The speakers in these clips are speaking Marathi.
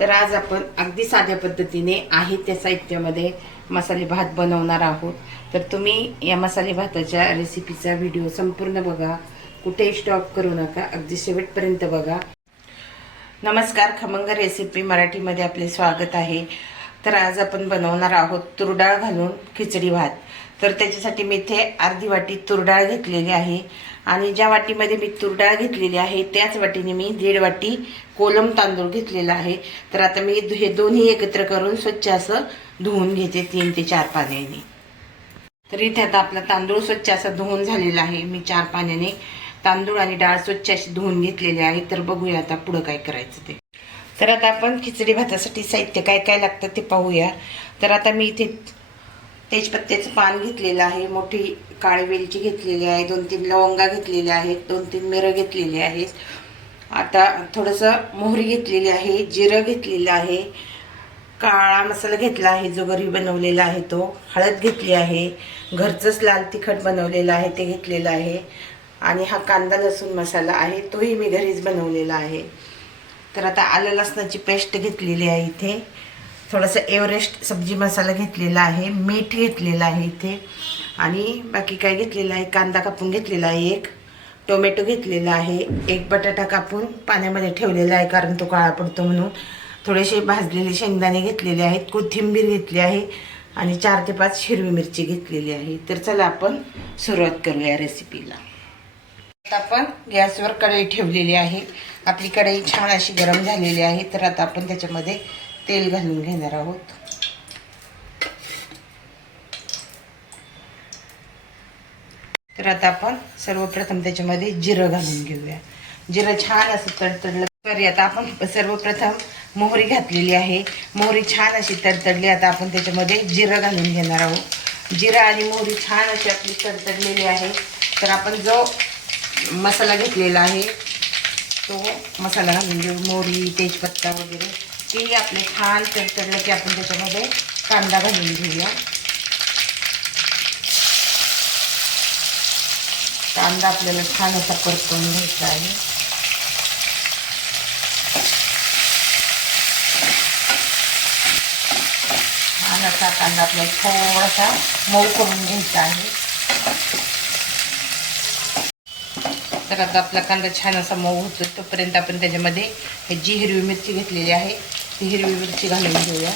तर आज आपण अगदी साध्या पद्धतीने आहे त्या साहित्यामध्ये मसाले भात बनवणार आहोत. तर तुम्ही या मसाले भाताच्या रेसिपीचा व्हिडिओ संपूर्ण बघा. कुठेही स्टॉप करू नका. अगदी शेवटपर्यंत बघा. नमस्कार खमंग रेसिपी मराठीमध्ये आपले स्वागत आहे. तर आज आपण बनवणार आहोत तुरडाळ घालून खिचडी भात. तर त्याच्यासाठी मी इथे अर्धी वाटी तुरडाळ घेतलेली आहे. आणि ज्या वाटीमध्ये मी तुरडाळ घेतलेली आहे त्याच वाटीने मी दीड वाटी कोलम तांदूळ घेतलेला आहे. तर आता मी हे दोन्ही एकत्र करून स्वच्छ असं धुवून घेते तीन ते चार पाण्याने. तर इथे आता आपला तांदूळ स्वच्छ असा धुवून झालेला आहे. मी चार पाण्याने तांदूळ आणि डाळ स्वच्छ अशी धुवून घेतलेली आहे. तर बघूया आता पुढं काय करायचं ते. तर आता आपण खिचडी भातासाठी साहित्य काय काय लागतं ते पाहूया. तर आता मी इथे तेजपत्त्याचं पान घेतलेलं आहे मोठी काळी वेलची घेतलेली आहे दोन तीन लवंगा घेतलेल्या आहेत दोन तीन मिरं घेतलेली आहेत. आता थोडंसं मोहरी घेतलेली आहे जिरं घेतलेलं आहे काळा मसाला घेतला आहे जो घरी बनवलेला आहे तो हळद घेतली आहे घरचंच लाल तिखट बनवलेलं आहे ते घेतलेलं आहे. आणि हा कांदा लसूण मसाला आहे तोही मी घरीच बनवलेला आहे. तर आता आलं लसणाची पेस्ट घेतलेली आहे इथे. थोडंसं एव्हरेस्ट सब्जी मसाला घेतलेला आहे मीठ घेतलेलं आहे इथे. आणि बाकी काय घेतलेलं आहे? कांदा कापून घेतलेला आहे एक. टोमॅटो घेतलेला आहे एक. बटाटा कापून पाण्यामध्ये ठेवलेला आहे कारण तो काळा पडतो म्हणून. थोडेसे भाजलेले शेंगदाणे घेतलेले आहेत कोथिंबीर घेतली आहे आणि चार ते पाच हिरवी मिरची घेतलेली आहे. तर चला आपण सुरुवात करूया रेसिपीला आता आपण गॅसवर कढई ठेवलेली आहे. आपली कढई छान अशी गरम झालेली आहे. तर आता आपण त्याच्यामध्ये तेल घालून घेणार आहोत. तर आता आपण सर्वप्रथम त्याच्यामध्ये जिरं घालून घेऊया. जिरं छान असं तडतडलं तरी आता आपण सर्वप्रथम मोहरी घातलेली आहे. मोहरी छान अशी तडतडली आता आपण त्याच्यामध्ये जिरं घालून घेणार आहोत. जिरं आणि मोहरी छान अशी आपली तडतडलेली आहे. तर आपण जो मसाला घेतलेला आहे तो मसाला घालून घेऊ. मोहरी तेजपत्ता वगैरे. ते आपले छान तडतडलं की आपण त्याच्यामध्ये कांदा घालून घेऊया. कांदा आपल्याला छान असा परतून घ्यायचा आहे. छान असा कांदा आपल्याला थोडासा मऊ करून घ्यायचा आहे. तर आता आपला कांदा छान असा मऊ होतो तोपर्यंत आपण त्याच्यामध्ये जी हिरवी मिरची घेतलेली आहे ही हिरवी मिरची घालून घेऊया.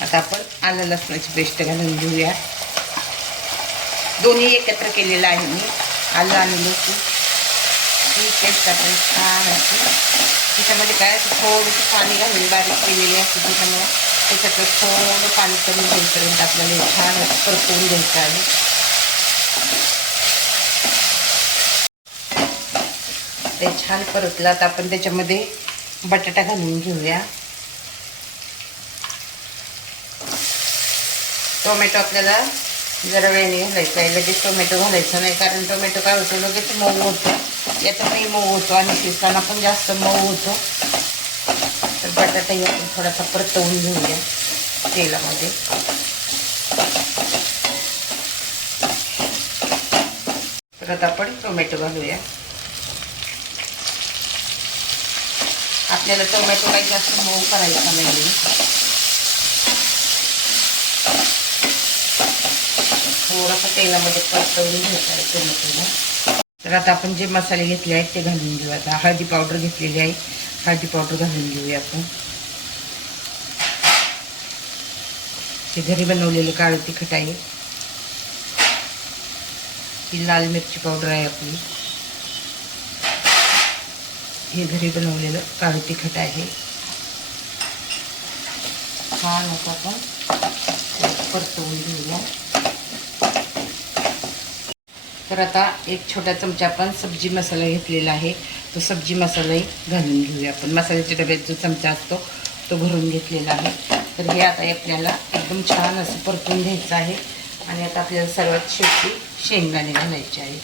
आता आपण आलं लसणाची पेस्ट घालून घेऊया. दोन्ही एकत्र केलेलं आहे मी आलं आणि लसूण. ही पेस्ट आपण छान अशी त्याच्यामध्ये काय थोडंसं पाणी घालून बारीक केलेली असते त्याच्यामुळे त्याच्यातलं थोडं पाणी कमी होईपर्यंत आपल्याला हे छान परतवून घ्यायचं आहे. ते छान परतलं तर आपण त्याच्यामध्ये बटाटा घालून घेऊया. टोमॅटो आपल्याला जरा वेळेने घालायचा आहे. लगेच टोमॅटो घालायचा नाही कारण टोमॅटो काय होतो लगेच मऊ होतो. याच्यातही मऊ होतो आणि शिजताना पण जास्त मऊ होतो. बटाटाही आपण थोडासा परतवून घेऊया तेलामध्ये. परत आपण टोमॅटो घालूया. आपल्याला टोमॅटो काही जास्त मऊ करायचा नाही थोडासा तेलामध्ये परतवून घ्यायचा आहे टोमॅटोला. तर आता आपण जे मसाले घेतले आहेत ते घालून घेऊ. आता हळदी पावडर घेतलेली आहे. हळदी पाउडर घालून घेऊया आपण हे घरी बनवलेलं काळं तिखट आहे ही लाल मिरची पावडर आहे आपली हे घरी बनवलेलं काळं तिखट आहे छान असं आपण परतवून घेऊया तर आता एक छोटा चमचा आपण सब्जी मसाला घेतलेला आहे. तो सब्जी मसालाही घालून घेऊया आपण. मसाल्याच्या डब्यात जो चमचा असतो तो भरून घेतलेला आहे. तर हे आता आपल्याला एकदम छान असं परतून घ्यायचं आहे. आणि आता आपल्याला सर्वात शेवटी शेंगदाणे घालायचे आहे.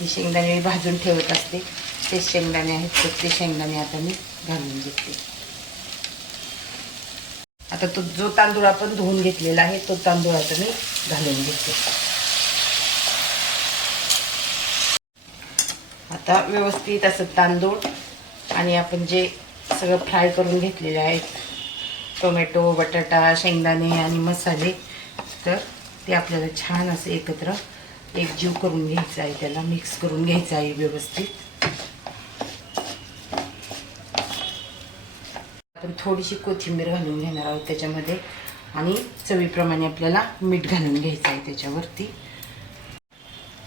ही शेंगदाणे मी भाजून ठेवत असते. ते शेंगदाणे आहेत तर ते शेंगदाणे आता मी घालून घेते. आता तो जो तांदूळ आपण धुवून घेतलेला आहे तो तांदूळ आता मी घालून घेते. आता व्यवस्थित असं तांदूळ आणि आपण जे सगळं फ्राय करून घेतलेले आहेत टोमॅटो बटाटा शेंगदाणे आणि मसाले तर ते आपल्याला छान असं एकत्र एकजीव करून घ्यायचं आहे त्याला मिक्स करून घ्यायचं आहे व्यवस्थित. आपण थोडीशी कोथिंबीर घालून घेणार आहोत त्याच्यामध्ये आणि चवीप्रमाणे आपल्याला मीठ घालून घ्यायचं आहे त्याच्यावरती.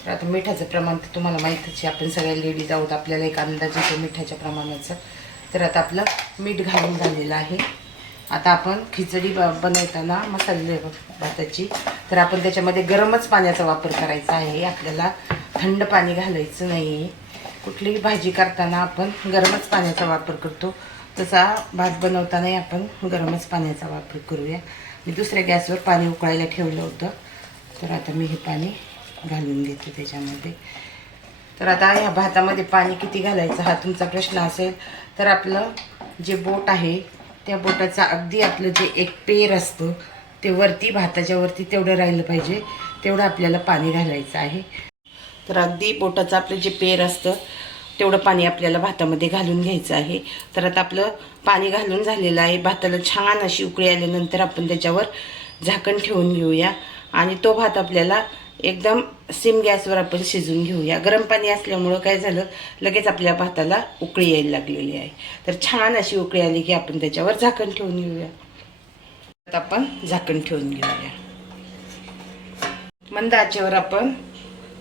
तर आता मिठाचं प्रमाण तर तुम्हाला माहीतच आहे आपण सगळ्या लेडीज आहोत आपल्याला एक अंदाज येतो मिठाच्या प्रमाणाचं. तर आता आपलं मीठ घालून झालेलं आहे. आता आपण खिचडी ब- बनवताना मसाले भाताची. तर आपण त्याच्यामध्ये गरमच पाण्याचा वापर करायचा आहे. आपल्याला थंड पाणी घालायचं नाही. आहे कुठलीही भाजी करताना आपण गरमच पाण्याचा वापर करतो. तसा भात बनवतानाही आपण गरमच पाण्याचा वापर करूया. मी दुसऱ्या गॅसवर पाणी उकळायला ठेवलं होतं. तर आता मी हे पाणी घालून घेते त्याच्यामध्ये. तर आता ह्या भातामध्ये पाणी किती घालायचं हा तुमचा प्रश्न असेल. तर आपलं जे बोट आहे त्या बोटाचा अगदी आपलं जे एक पेर असतं ते वरती भाताच्या वरती तेवढं राहिलं पाहिजे. तेवढं आपल्याला पाणी घालायचं आहे. तर अगदी बोटाचं आपलं जे पेर असतं तेवढं पाणी आपल्याला भातामध्ये घालून घ्यायचं आहे. तर आता आपलं पाणी घालून झालेलं आहे. भाताला छान अशी उकळी आल्यानंतर आपण त्याच्यावर झाकण ठेवून घेऊया. आणि तो भात आपल्याला एकदम सिम गॅसवर आपण शिजून घेऊया. गरम पाणी असल्यामुळं काय झालं? लगेच आपल्या भाताला उकळी यायला लागलेली आहे. तर छान अशी उकळी आली की आपण त्याच्यावर झाकण ठेवून घेऊया. आपण झाकण ठेवून घेऊया. मंद आचेवर आपण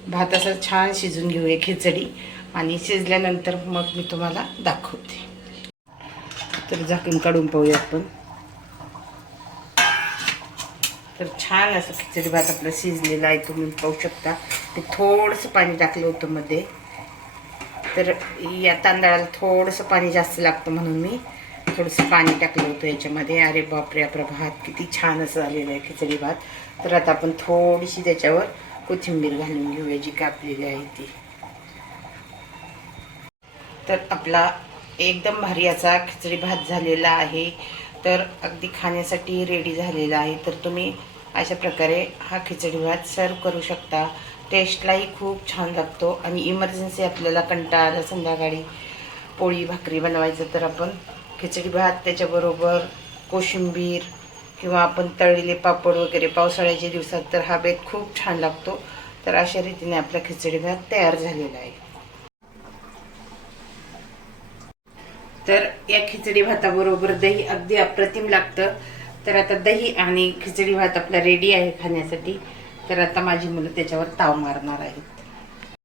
भात असं छान शिजून घेऊया खिचडी आणि शिजल्यानंतर मग मी तुम्हाला दाखवते. तर झाकण काढून पाहूया आपण. तर छान असं खिचडी भात आपलं शिजलेलं आहे तुम्ही पाहू शकता. ते थोडंसं पाणी टाकलं होतं मध्ये. तर या तांदळाला थोडंसं पाणी जास्त लागतं म्हणून मी थोडंसं पाणी टाकलं होतं याच्यामध्ये. अरे बापरे आपला भात किती छान असं झालेलं आहे खिचडी भात. तर आता आपण थोडीशी त्याच्यावर कोथिंबीर घालून घेऊया जी कापलेली आहे ती. तर आपला एकदम भारी असा खिचडी भात झालेला आहे. तर अगदी खाण्यासाठी रेडी झालेला आहे. तर तुम्ही अशा प्रकारे हा खिचडी भात सर्व करू शकता. टेस्टलाही खूप छान लागतो आणि इमर्जन्सी आपल्याला कंटाळा संध्याकाळी पोळी भाकरी बनवायचं तर आपण खिचडी भात त्याच्याबरोबर कोशिंबीर किंवा आपण तळलेले पापड वगैरे पावसाळ्याच्या दिवसात तर हा बेत खूप छान लागतो. तर अशा रीतीने आपला खिचडी भात तयार झालेला आहे. तर या खिचडी भाताबरोबर दही अगदी अप्रतिम लागतं. तर आता दही आणि खिचडी भात आपला रेडी आहे खाण्यासाठी. तर आता माझी मुलं त्याच्यावर ताव मारणार आहेत.